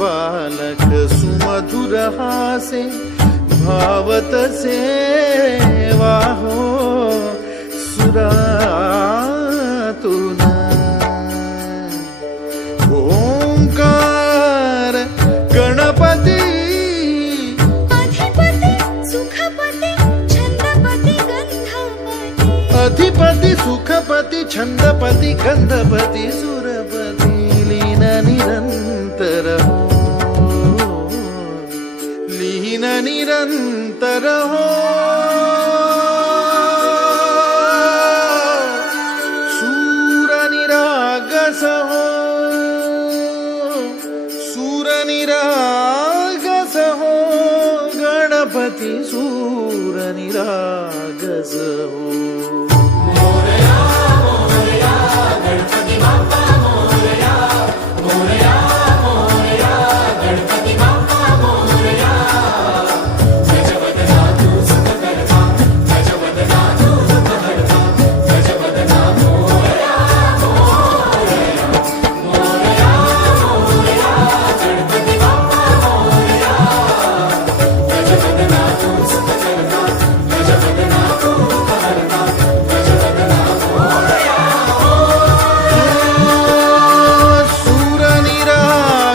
बालक सुमधुर हासे भावत सेवा हो सुरातून ओंकार गणपती अधिपती सुखपती छंदपती गंधपती सुरपती लीन निरंतर हो लीन निरंतर हो सूर निरागस हो सूर निरागस हो गणपती सूर निरागस हो